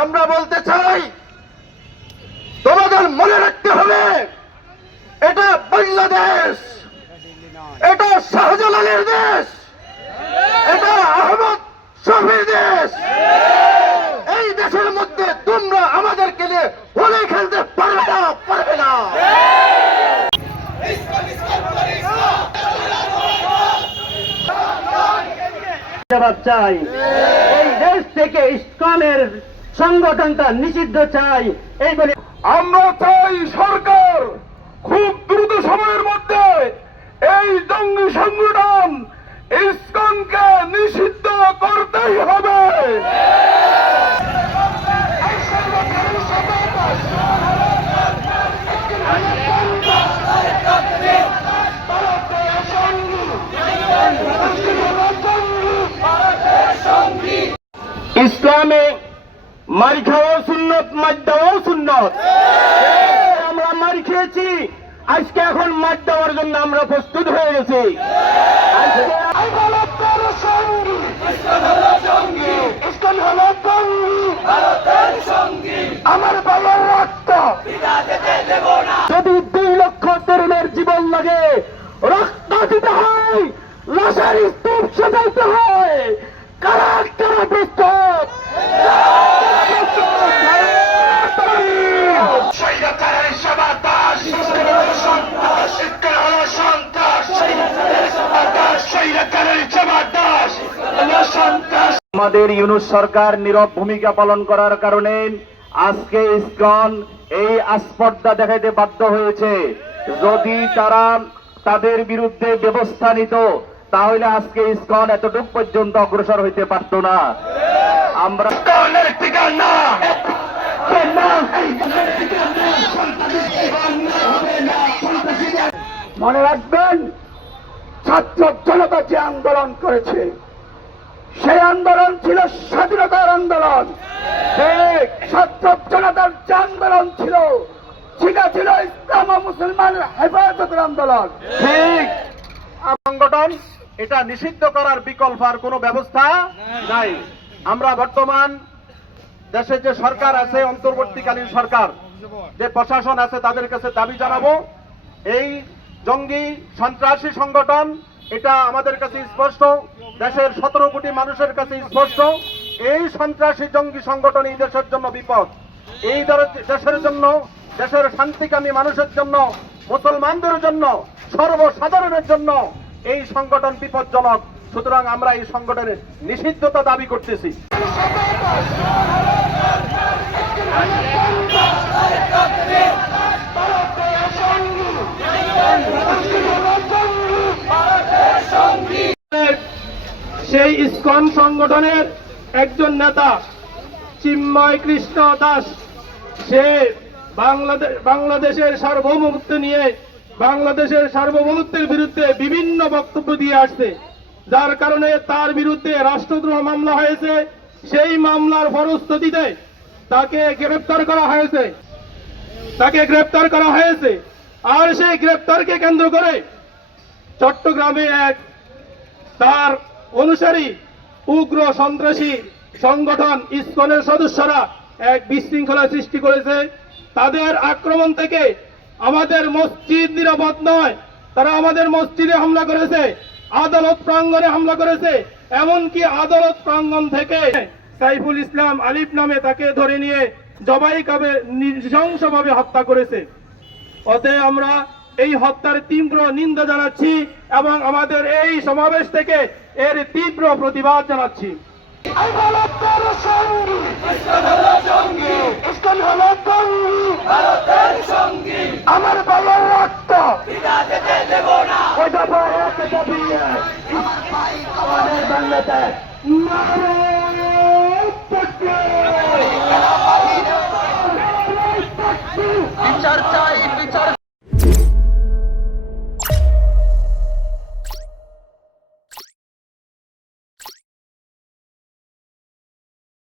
আমরা বলতে চাই, তোমাদের মনে রাখতে হবে, এটা বাংলাদেশ, এটা শাহজালালের দেশ, এটা আহমদ শফির দেশ। এই দেশের মধ্যে তোমরা আমাদেরকে নিয়ে হোলি খেলতে পারবে না পারবে না। চাই। এই দেশ থেকে ইস্কনের সংগঠনটা নিষিদ্ধ চাই, এই বলে আমরা চাই সরকার খুব দ্রুত সময়ের মধ্যে এই জঙ্গি সংগঠন ইসকনকে নিষিদ্ধ করতেই হবে। ইসলামে মারি খাওয়াও সুন্নত মার দেওয়াও সুন্নত। আমরা মারি খেয়েছি আজকে এখন মার দেওয়ার জন্য আমরা প্রস্তুত হয়ে গেছি। আমার বাবার রক্ত। যদি দুই লক্ষ তরুণের জীবন লাগে রক্ত দিতে হয় লাশের স্তূপ সাজাইতে হয়। কারা কারা প্রস্তুত? আমাদের ইউনুস সরকার নীরব ভূমিকা পালন করার কারণে আজকে ইসকন এই আস্পর্ধা দেখাইতে বাধ্য হয়েছে। যদি তারা তাদের বিরুদ্ধে ব্যবস্থা নিত তাহলে আজকে ইসকন এতটুক পর্যন্ত অগ্রসর হইতে পারত না। আমরা মনে রাখবেন ছাত্র জনতা যে আন্দোলন করেছে সেই আন্দোলন ছিল স্বাধীনতার আন্দোলন। জনতার যে আন্দোলন ছিল সেটা ছিল ইসলাম ও মুসলমানের হেফাজতের আন্দোলন? ঠিক। সংগঠন এটা নিষিদ্ধ করার বিকল্প আর কোনো ব্যবস্থা নাই। আমরা বর্তমান দেশে যে সরকার আছে, অন্তর্বর্তীকালীন সরকার, যে প্রশাসন আছে, তাদের কাছে দাবি জানাব, এই জঙ্গি সন্ত্রাসী সংগঠন এটা আমাদের কাছে স্পষ্ট, দেশের সতেরো কোটি মানুষের কাছে স্পষ্ট। এই সন্ত্রাসী জঙ্গি সংগঠন এই দেশের জন্য বিপদ। এই দেশের জন্য, দেশের শান্তিকামী মানুষের জন্য, মুসলমানদের জন্য, সর্বসাধারণের জন্য এই সংগঠন বিপজ্জনক। সুতরাং আমরা এই সংগঠনের নিষিদ্ধতা দাবি করতেছি। ইসকন সংগঠনের একজন নেতা, চিন্ময় কৃষ্ণ দাস। সে বাংলাদেশ বাংলাদেশের সার্বভৌমত্ব নিয়ে, বাংলাদেশের সার্বভৌমত্বের বিরুদ্ধে বিভিন্ন বক্তব্য দিয়ে আসছে। যার কারণে তার বিরুদ্ধে রাষ্ট্রদ্রোহ মামলা হয়েছে। সেই মামলার ফলশ্রুতিতে তাকে গ্রেপ্তার করা হয়েছে। তাকে গ্রেপ্তার করা হয়েছে। আর সেই গ্রেপ্তারকে কেন্দ্র করে চট্টগ্রামে এক তার অনুসারী উগ্র সন্ত্রাসী সংগঠন ইসকনের সদস্যরা এক বিশৃঙ্খলা সৃষ্টি করেছে। তাদের আক্রমণ থেকে আমাদের মসজিদ নিরাপদ নয়। তারা আমাদের মসজিদে হামলা করেছে, আদালত প্রাঙ্গণে হামলা করেছে, এমনকি আদালত প্রাঙ্গণ থেকে সাইফুল ইসলাম আলিফ নামে তাকে ধরে নিয়ে জবাই কাবে নৃশংসভাবে হত্যা করেছে। অতএব আমরা এই হত্যার তীব্র নিন্দা জানাচ্ছি এবং আমাদের এই সমাবেশ থেকে এর তীব্র প্রতিবাদ জানাচ্ছি। আমার বাবার রক্ত। ওই নারে